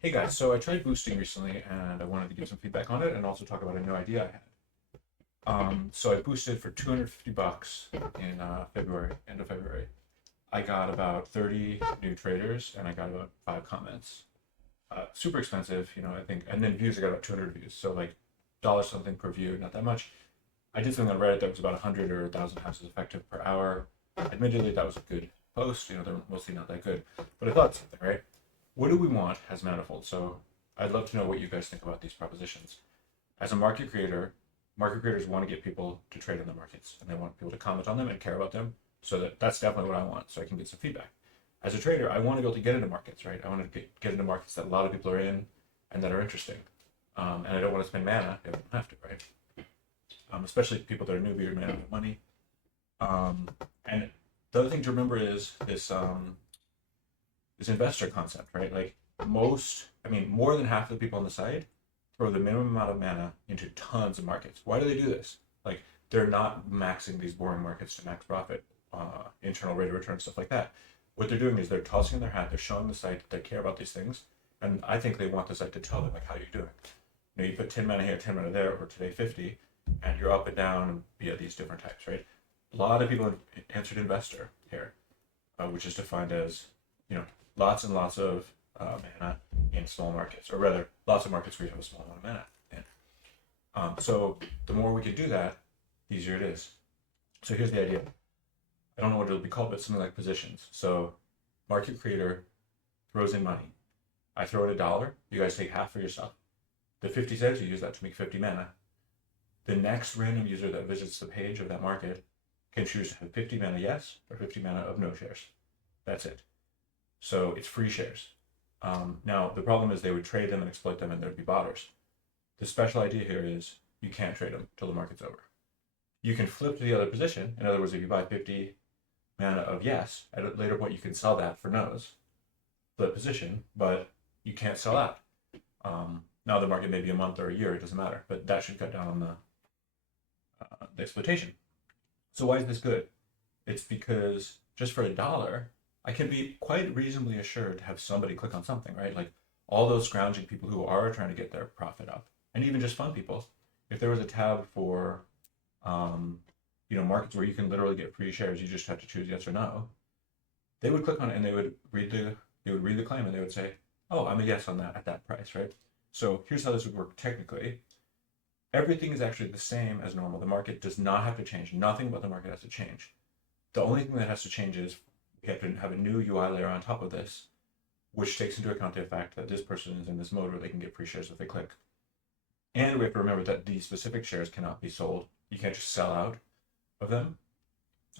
Hey guys, so I tried boosting recently and I wanted to give some feedback on it and also talk about a new idea I had. So I boosted for 250 bucks in February, end of February. I got about 30 new traders and I got about 5 comments. Super expensive, I think, and then views, I got about 200 views. So like dollar something per view, not that much. I did something on Reddit that was about 100 or 1,000 times as effective per hour. Admittedly, that was a good post. They're mostly not that good, but I thought something, right? What do we want as Manifold? So I'd love to know what you guys think about these propositions. As a market creators want to get people to trade in the markets and they want people to comment on them and care about them. So that's definitely what I want, so I can get some feedback. As a trader, I want to be able to get into markets, right? I want to get into markets that a lot of people are in and that are interesting. And I don't want to spend mana if I don't have to, right? Especially people that are newbie or may not have money. And the other thing to remember is this investor concept, right? Like more than half of the people on the site throw the minimum amount of mana into tons of markets. Why do they do this? Like they're not maxing these boring markets to max profit, internal rate of return, stuff like that. What they're doing is they're tossing in their hat, they're showing the site that they care about these things, and I think they want the site to tell them like how you're doing. You put 10 mana here, 10 mana there, or today 50, and you're up and down via these different types, right? A lot of people answered investor here, which is defined as lots and lots of mana in small markets, or rather, lots of markets where you have a small amount of mana in. So the more we can do that, the easier it is. So here's the idea. I don't know what it'll be called, but something like positions. So market creator throws in money. I throw in $1. You guys take half for yourself. The 50 cents, you use that to make 50 mana. The next random user that visits the page of that market can choose to have 50 mana yes or 50 mana of no shares. That's it. So it's free shares. Now, the problem is they would trade them and exploit them and there'd be botters. The special idea here is you can't trade them till the market's over. You can flip to the other position. In other words, if you buy 50 mana of yes, at a later point you can sell that for no's, flip position, but you can't sell out. Now the market may be a month or a year, it doesn't matter, but that should cut down on the exploitation. So why is this good? It's because just for $1, I can be quite reasonably assured to have somebody click on something, right? Like all those scrounging people who are trying to get their profit up, and even just fun people. If there was a tab for, markets where you can literally get free shares, you just have to choose yes or no. They would click on it and they would read the claim and they would say, "Oh, I'm a yes on that at that price," right? So here's how this would work technically. Everything is actually the same as normal. The market does not have to change. Nothing about the market has to change. The only thing that has to change is we have to have a new UI layer on top of this, which takes into account the fact that this person is in this mode where they can get free shares if they click. And we have to remember that these specific shares cannot be sold. You can't just sell out of them,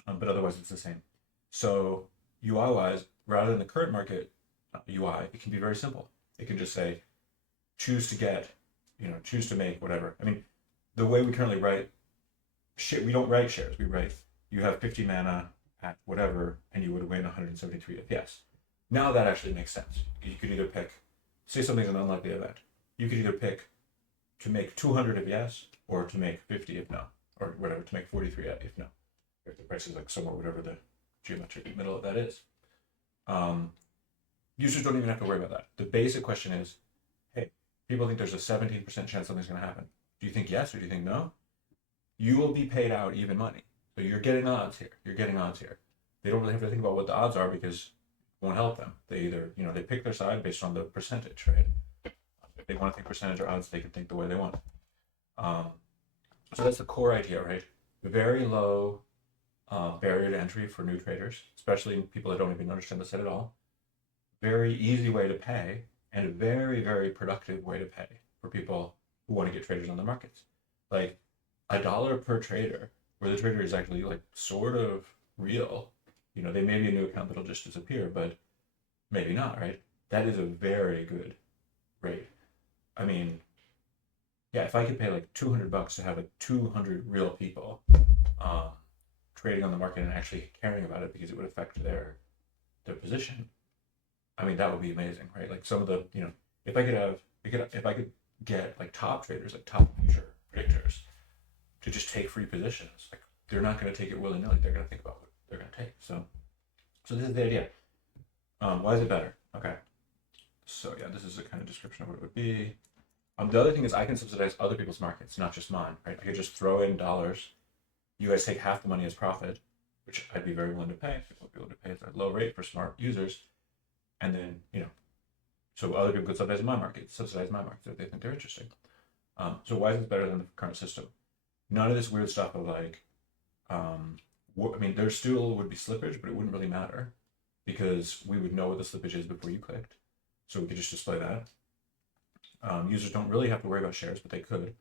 but otherwise it's the same. So UI-wise, rather than the current market UI, it can be very simple. It can just say, choose to make whatever. I mean, the way we currently write, we don't write shares. We write, you have 50 mana at whatever, and you would win 173 if yes. Now that actually makes sense. You could either pick, say something's an unlikely event. You could either pick to make 200 if yes, or to make 50 if no, or whatever, to make 43 if no. If the price is like somewhere, whatever the geometric middle of that is. Users don't even have to worry about that. The basic question is, hey, people think there's a 17% chance something's going to happen. Do you think yes or do you think no? You will be paid out even money. So you're getting odds here. They don't really have to think about what the odds are because it won't help them. They either, they pick their side based on the percentage, right? If they want to think percentage or odds, they can think the way they want. So that's the core idea, right? Very low barrier to entry for new traders, especially people that don't even understand the site at all. Very easy way to pay and a very, very productive way to pay for people who want to get traders on the markets. Like $1 per trader, where the trader is actually like sort of real. They may be a new account that'll just disappear, but maybe not, right? That is a very good rate. I mean, yeah, if I could pay like $200 to have like 200 real people trading on the market and actually caring about it because it would affect their position, I mean, that would be amazing, right? Like some of the, if I could get like top traders, like top future predictors to just take free positions, like they're not going to take it willy-nilly. They're going to think about what they're going to take. So this is the idea. Why is it better? Okay. So yeah, this is a kind of description of what it would be. The other thing is I can subsidize other people's markets, not just mine, right? I could just throw in dollars. You guys take half the money as profit, which I'd be very willing to pay. People would be willing to pay at a low rate for smart users. And then, so other people could subsidize my markets if they think they're interesting. So why is this better than the current system? None of this weird stuff of like, there still would be slippage, but it wouldn't really matter because we would know what the slippage is before you clicked. So we could just display that. Users don't really have to worry about shares, but they could.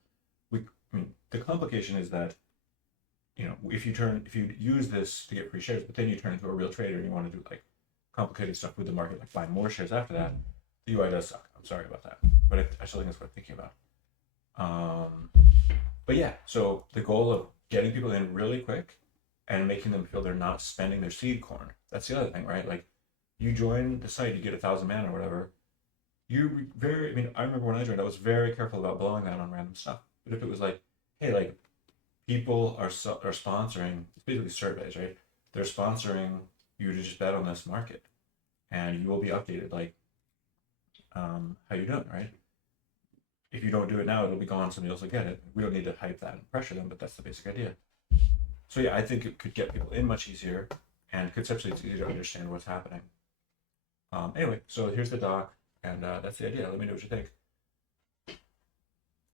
The complication is that, if you use this to get free shares, but then you turn into a real trader and you want to do like complicated stuff with the market, like buy more shares after that, the UI does suck. I'm sorry about that, but I still think it's worth thinking about. But yeah, so the goal of getting people in really quick and making them feel they're not spending their seed corn. That's the other thing, right? Like you join the site, you get 1,000 mana or whatever. I remember when I joined, I was very careful about blowing that on random stuff. But if it was like, hey, like people are sponsoring, it's basically surveys, right? They're sponsoring you to just bet on this market, and you will be updated, like how you doing, right? If you don't do it now, it'll be gone. Somebody else will get it. We don't need to hype that and pressure them, but that's the basic idea. So yeah, I think it could get people in much easier, and conceptually, it's easier to understand what's happening. Anyway, so here's the doc, and that's the idea. Let me know what you think.